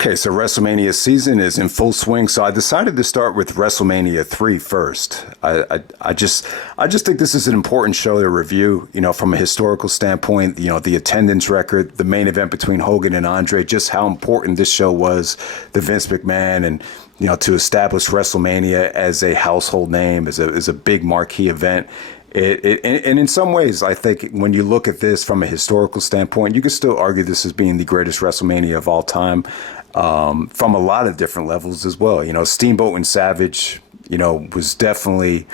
Okay, so WrestleMania season is in full swing. So I decided to start with WrestleMania III first. I just think this is an important show to review. You know, from a historical standpoint. You know, the attendance record, the main event between Hogan and Andre, just how important this show was to Vince McMahon, and you know, to establish WrestleMania as a household name, as a big marquee event. And in some ways, I think when you look at this from a historical standpoint, you could still argue this as being the greatest WrestleMania of all time, from a lot of different levels as well. You know, Steamboat and Savage, you know, was definitely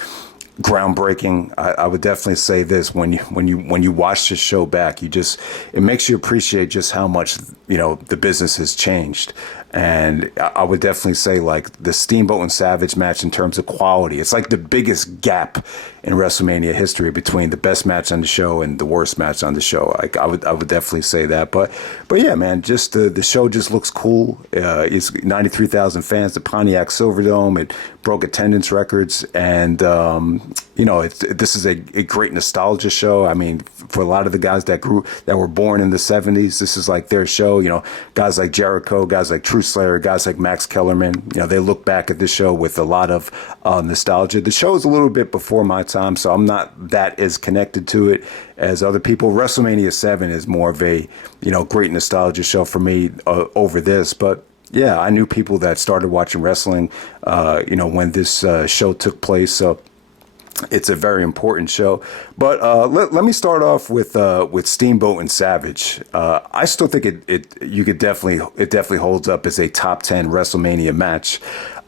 groundbreaking. I would definitely say this: when you watch the show back, it makes you appreciate just how much, you know, the business has changed. And I would definitely say, like, the Steamboat and Savage match in terms of quality, it's like the biggest gap in WrestleMania history between the best match on the show and the worst match on the show. Like, I would definitely say that. But yeah, man, just the show just looks cool. It's 93,000 fans, the Pontiac Silverdome. It broke attendance records, and you know, this is a great nostalgia show. I mean, for a lot of the guys that were born in the 70s, this is like their show. You know, guys like Jericho, guys like True Slayer, guys like Max Kellerman, you know, they look back at this show with a lot of nostalgia. The show is a little bit before my time, so I'm not that as connected to it as other people. WrestleMania 7 is more of a, you know, great nostalgia show for me over this. But yeah, I knew people that started watching wrestling, you know, when this show took place. So it's a very important show. But let me start off with Steamboat and Savage. I still think it definitely holds up as a top 10 WrestleMania match.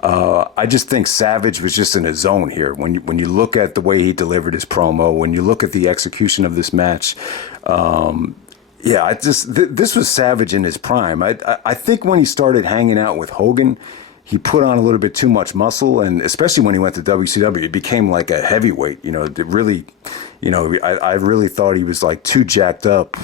I just think Savage was just in a zone here. When you look at the way he delivered his promo, when you look at the execution of this match, yeah, this was Savage in his prime. I think when he started hanging out with Hogan, he put on a little bit too much muscle, and especially when he went to WCW, it became like a heavyweight. You know, it really, you know, I really thought he was like too jacked up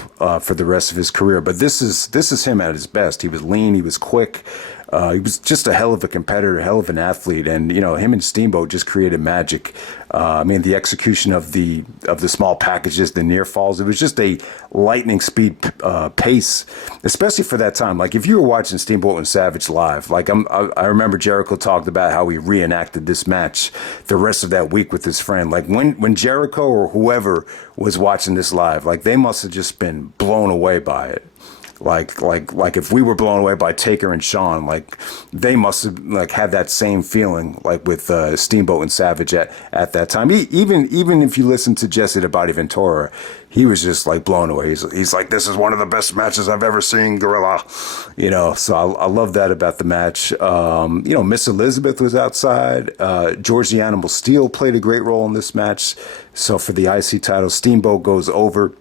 for the rest of his career. But this is him at his best. He was lean, he was quick. He was just a hell of a competitor, a hell of an athlete, and you know, him and Steamboat just created magic. I mean, the execution of the small packages, the near falls, it was just a lightning speed pace, especially for that time. Like, if you were watching Steamboat and Savage live, like I remember Jericho talked about how he reenacted this match the rest of that week with his friend. Like, when Jericho or whoever was watching this live, like, they must have just been blown away by it. Like if we were blown away by Taker and Shawn, like, they must have like had that same feeling, like with Steamboat and Savage at that time. Even if you listen to Jesse the Body Ventura, he was just like blown away. He's like, this is one of the best matches I've ever seen, Gorilla. You know, so I love that about the match. You know, Miss Elizabeth was outside. George the Animal Steel played a great role in this match. So for the IC title, Steamboat goes over.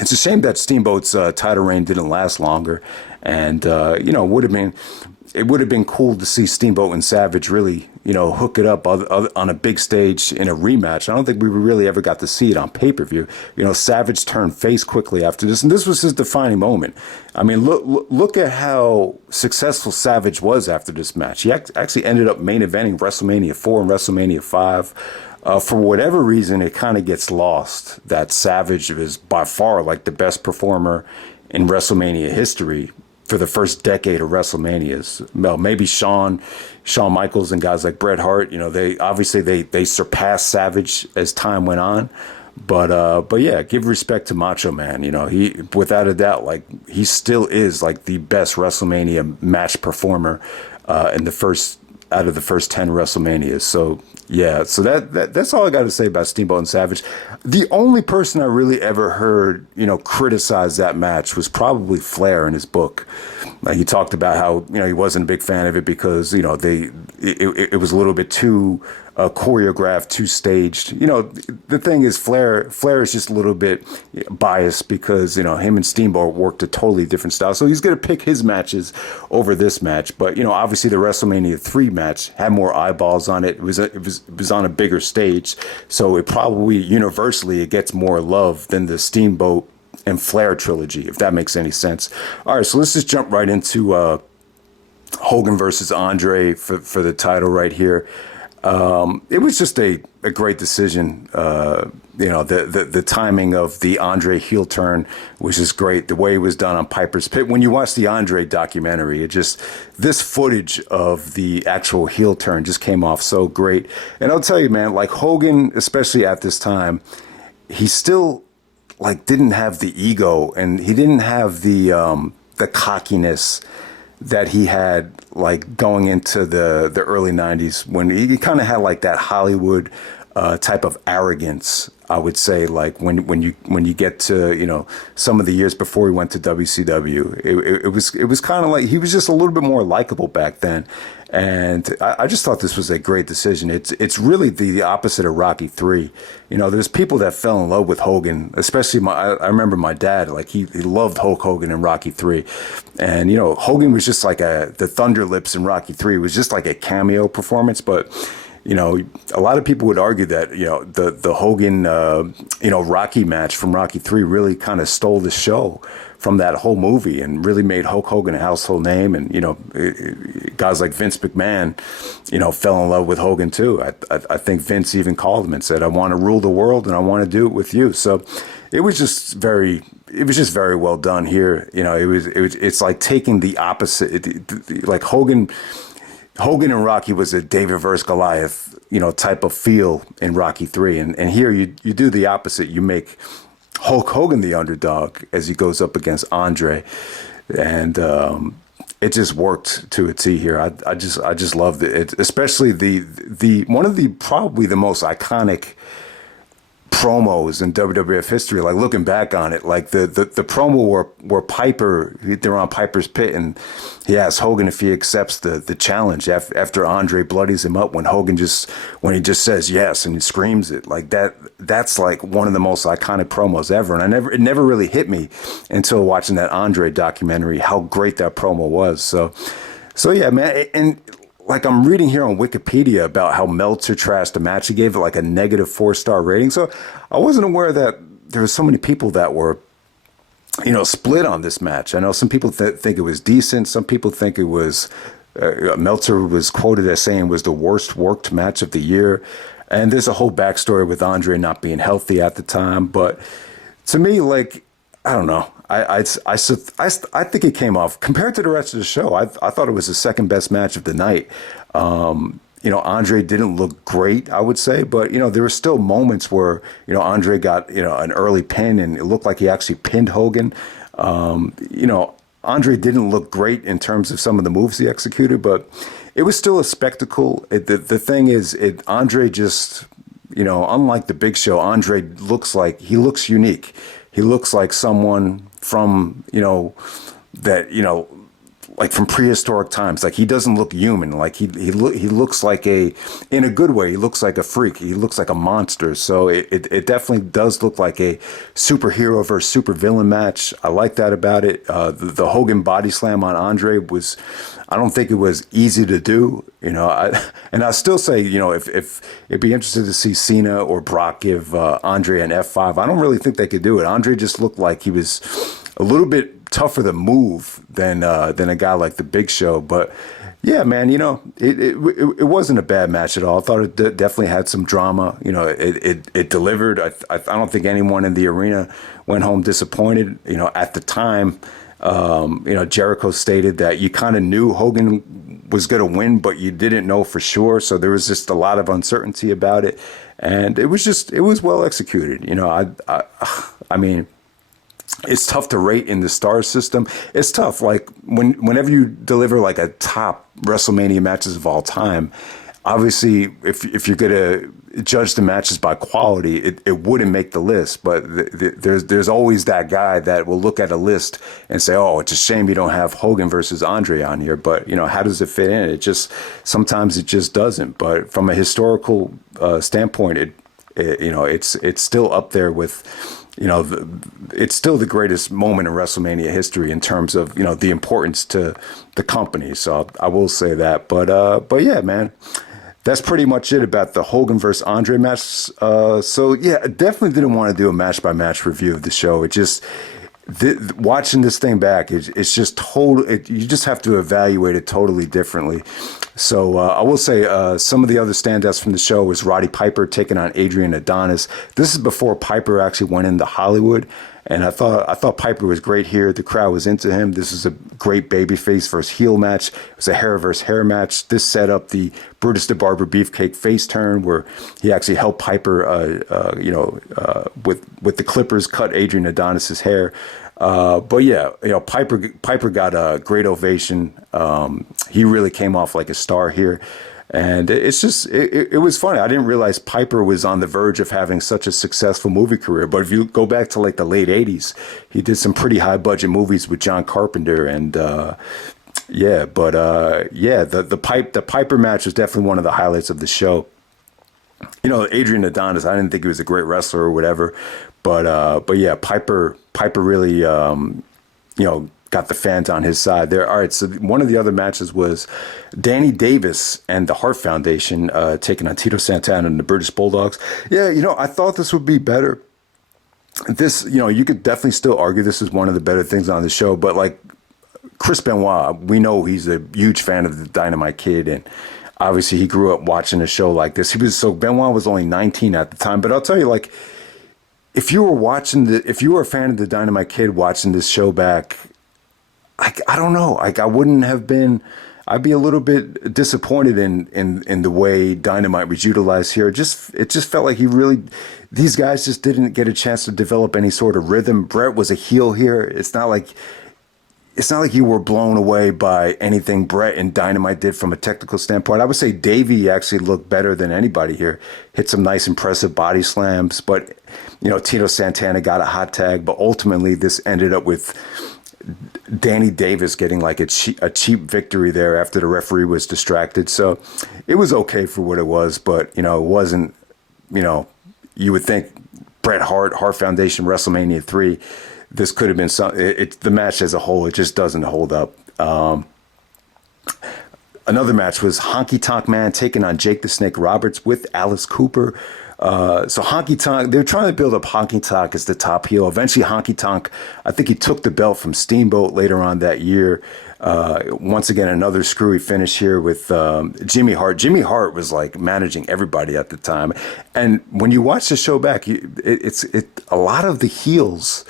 It's a shame that Steamboat's title reign didn't last longer, and you know, it would have been cool to see Steamboat and Savage really, you know, hook it up on a big stage in a rematch. I don't think we really ever got to see it on pay-per-view. You know, Savage turned face quickly after this, and this was his defining moment. I mean, look at how successful Savage was after this match. He actually ended up main eventing WrestleMania 4 and WrestleMania 5. For whatever reason, it kind of gets lost that Savage is by far like the best performer in WrestleMania history for the first decade of WrestleManias. Well, maybe Shawn Michaels and guys like Bret Hart, you know, they surpassed Savage as time went on. But yeah, give respect to Macho Man. You know, he, without a doubt, like, he still is like the best WrestleMania match performer in the first out of the first 10 WrestleManias. So yeah, so that's all I got to say about Steamboat and Savage. The only person I really ever heard, you know, criticize that match was probably Flair in his book. He talked about how, you know, he wasn't a big fan of it because, you know, it was a little bit too choreographed, too staged. You know, the thing is, Flair is just a little bit biased because, you know, him and Steamboat worked a totally different style. So he's going to pick his matches over this match. But, you know, obviously the WrestleMania 3 match had more eyeballs on it. It was on a bigger stage. So it probably universally it gets more love than the Steamboat and Flair trilogy, if that makes any sense. All right, so let's just jump right into Hogan versus Andre for the title right here. It was just a great decision. The timing of the Andre heel turn was just great. The way it was done on Piper's Pit. When you watch the Andre documentary, this footage of the actual heel turn just came off so great. And I'll tell you, man, like Hogan, especially at this time, he still like didn't have the ego and he didn't have the cockiness that he had like going into the early 90s when he kind of had like that Hollywood type of arrogance, I would say, like when you get to some of the years before he went to WCW, it was kind of like he was just a little bit more likable back then, and I just thought this was a great decision. It's really the opposite of Rocky III. There's people that fell in love with Hogan, especially I remember my dad, like he loved Hulk Hogan in Rocky III, and Hogan was just like the Thunder Lips in Rocky III was just like a cameo performance, but. A lot of people would argue that, the Hogan, Rocky match from Rocky III really kind of stole the show from that whole movie and really made Hulk Hogan a household name. And, guys like Vince McMahon, fell in love with Hogan too. I think Vince even called him and said, I want to rule the world and I want to do it with you. So it was just very well done here. It's like taking the opposite, like Hogan and Rocky was a David versus Goliath, type of feel in Rocky III. And here you do the opposite. You make Hulk Hogan the underdog as he goes up against Andre. And it just worked to a T here. I just loved it. Especially the one of the probably the most iconic promos in WWF history, like looking back on it, like the promo where Piper, they're on Piper's Pit and he asks Hogan if he accepts the challenge after Andre bloodies him up when he just says yes and he screams it like that's like one of the most iconic promos ever. And it never really hit me until watching that Andre documentary how great that promo was. So yeah, man. And like I'm reading here on Wikipedia about how Meltzer trashed the match. He gave it like a negative 4-star rating. So I wasn't aware that there were so many people that were, split on this match. I know some people think it was decent. Some people think it was, Meltzer was quoted as saying was the worst worked match of the year. And there's a whole backstory with Andre not being healthy at the time. But to me, like, I don't know. I think it came off compared to the rest of the show. I thought it was the second best match of the night. Andre didn't look great, I would say, but there were still moments where Andre got an early pin and it looked like he actually pinned Hogan. Andre didn't look great in terms of some of the moves he executed, but it was still a spectacle. The thing is, Andre just unlike the Big Show, Andre looks unique. He looks like someone from, like from prehistoric times. Like he doesn't look human. Like he looks like in a good way, he looks like a freak. He looks like a monster. So it definitely does look like a superhero versus supervillain match. I like that about it. The Hogan body slam on Andre I don't think it was easy to do, and I still say, if it'd be interested to see Cena or Brock give Andre an F5. I don't really think they could do it. Andre just looked like he was a little bit tougher to move than a guy like the Big Show. But yeah, man, it wasn't a bad match at all. I thought it definitely had some drama. It delivered. I don't think anyone in the arena went home disappointed. At the time. Jericho stated that you kind of knew Hogan was going to win, but you didn't know for sure. So there was just a lot of uncertainty about it. And it was well executed. I mean, it's tough to rate in the star system. It's tough. Like whenever you deliver like a top WrestleMania matches of all time, obviously if you're going to judge the matches by quality, it wouldn't make the list. But there's always that guy that will look at a list and say, oh, it's a shame you don't have Hogan versus Andre on here. But, how does it fit in? Sometimes it just doesn't. But from a historical standpoint, it's still up there with, it's still the greatest moment in WrestleMania history in terms of, the importance to the company. So I will say that. But yeah, man. That's pretty much it about the Hogan versus Andre match. So yeah, I definitely didn't want to do a match by match review of the show. Watching this thing back, it's just total. You just have to evaluate it totally differently. So I will say some of the other standouts from the show was Roddy Piper taking on Adrian Adonis. This is before Piper actually went into Hollywood, and I thought Piper was great here. The crowd was into him. This was a great babyface versus heel match. It was a hair versus hair match. This set up the Brutus the Barber Beefcake face turn, where he actually helped Piper, with the clippers, cut Adrian Adonis's hair. But yeah, Piper got a great ovation. He really came off like a star here. And it's just, it was funny. I didn't realize Piper was on the verge of having such a successful movie career. But if you go back to like the late 80s, he did some pretty high budget movies with John Carpenter. And the Piper match was definitely one of the highlights of the show. Adrian Adonis, I didn't think he was a great wrestler or whatever, but yeah, Piper really, got the fans on his side there. All right, so one of the other matches was Danny Davis and the Hart Foundation taking on Tito Santana and the British Bulldogs. Yeah, I thought this would be better. This, you could definitely still argue this is one of the better things on the show, but like Chris Benoit, we know he's a huge fan of the Dynamite Kid, and obviously he grew up watching a show like this. Benoit was only 19 at the time, but I'll tell you, like, if you were a fan of the Dynamite Kid watching this show back, I don't know. Like, I'd be a little bit disappointed in the way Dynamite was utilized here. It just felt like these guys just didn't get a chance to develop any sort of rhythm. Brett was a heel here. It's not like you were blown away by anything Brett and Dynamite did from a technical standpoint. I would say Davey actually looked better than anybody here. Hit some nice, impressive body slams, but Tito Santana got a hot tag. But ultimately, this ended up with Danny Davis getting like a cheap victory there after the referee was distracted. So it was okay for what it was, but it wasn't. You would think Bret Hart Foundation, WrestleMania 3. This could have been the match as a whole. It just doesn't hold up. Another match was Honky Tonk Man taking on Jake the Snake Roberts with Alice Cooper. So Honky Tonk, they were trying to build up Honky Tonk as the top heel. Eventually, Honky Tonk, I think he took the belt from Steamboat later on that year. Once again, another screwy finish here with Jimmy Hart. Jimmy Hart was like managing everybody at the time. And when you watch the show back, a lot of the heels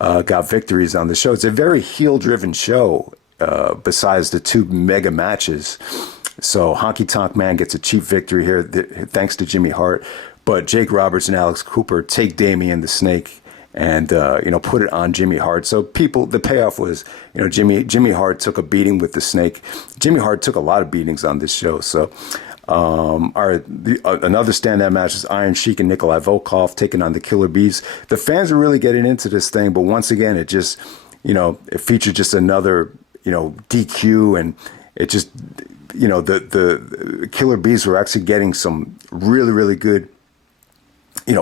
got victories on the show. It's a very heel-driven show, besides the two mega matches. So Honky Tonk Man gets a cheap victory here, thanks to Jimmy Hart. But Jake Roberts and Alex Cooper take Damien the Snake and put it on Jimmy Hart. So the payoff was, Jimmy Hart took a beating with the Snake. Jimmy Hart took a lot of beatings on this show. So another standout match is Iron Sheik and Nikolai Volkoff taking on the Killer Bees. The fans are really getting into this thing, but once again, it just, it featured just another, DQ, and it just, the Killer Bees were actually getting some really, really good,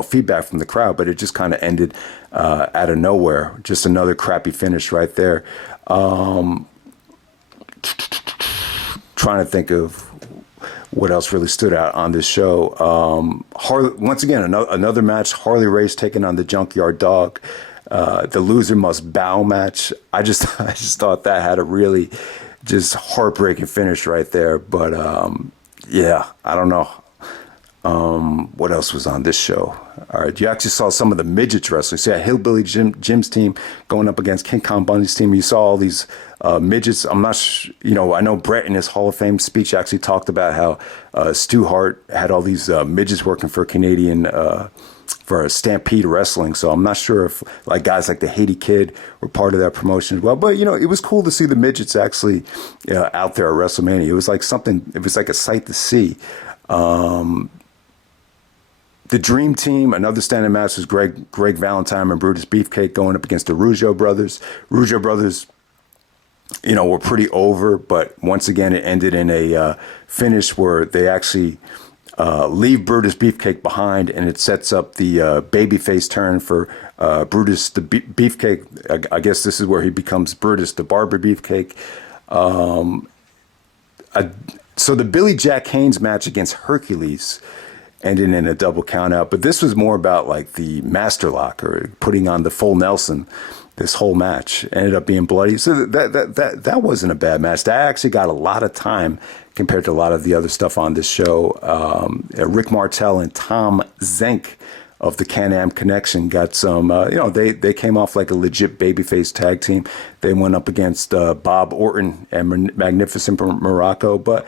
feedback from the crowd, but it just kind of ended out of nowhere. Just another crappy finish right there. Trying to think of what else really stood out on this show. Once again, another match, Harley Race taking on the Junkyard Dog. The loser must bow match. I just thought that had a really just heartbreaking finish right there. But yeah, I don't know. What else was on this show? All right, you actually saw some of the midgets wrestling. So yeah, Hillbilly Jim's team going up against King Kong Bundy's team. You saw all these midgets. I'm not I know Brett in his Hall of Fame speech actually talked about how Stu Hart had all these midgets working for Canadian for Stampede Wrestling. So I'm not sure if like guys like the Haiti Kid were part of that promotion as well. But it was cool to see the midgets actually out there at WrestleMania. It was like something. It was like a sight to see. The Dream Team, another standing match was Greg Valentine and Brutus Beefcake going up against the Rougeau brothers. Rougeau brothers, were pretty over, but once again, it ended in a finish where they actually leave Brutus Beefcake behind, and it sets up the babyface turn for Brutus the Beefcake. I guess this is where he becomes Brutus the Barber Beefcake. So the Billy Jack Haynes match against Hercules ended in a double count out, but this was more about like the master lock or putting on the full Nelson. this whole match. Ended up being bloody. So that wasn't a bad match. That actually got a lot of time compared to a lot of the other stuff on this show. Rick Martel and Tom Zenk of the Can-Am Connection got some, they came off like a legit babyface tag team. They went up against Bob Orton and Magnificent Muraco. But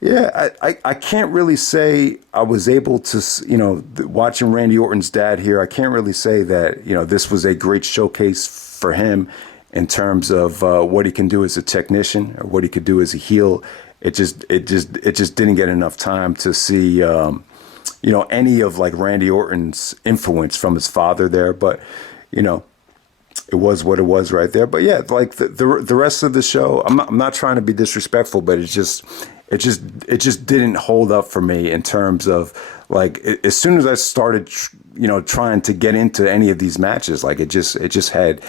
yeah, I can't really say I was able to, watching Randy Orton's dad here, I can't really say that, this was a great showcase for him in terms of what he can do as a technician or what he could do as a heel. It just didn't get enough time to see, any of like Randy Orton's influence from his father there. But, it was what it was right there. But yeah, like the rest of the show, I'm not trying to be disrespectful, but it just didn't hold up for me in terms of like as soon as I started, trying to get into any of these matches, like they just had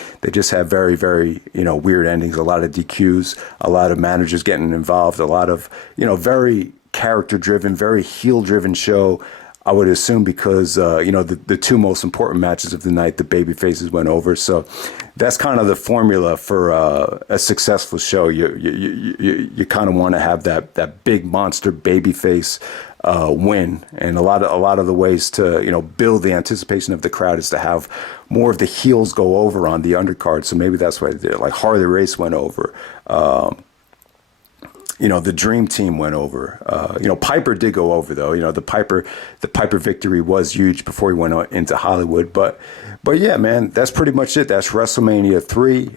very, very, weird endings, a lot of DQs, a lot of managers getting involved, a lot of, very character driven, very heel driven show. I would assume because, the two most important matches of the night, the baby faces went over. So that's kind of the formula for a successful show. You kind of want to have that big monster baby face win. And a lot of the ways to, build the anticipation of the crowd is to have more of the heels go over on the undercard. So maybe that's why they did it. Like Harley Race went over. The Dream Team went over. Piper did go over though. The Piper victory was huge before he went into Hollywood. But yeah, man, that's pretty much it. That's WrestleMania 3.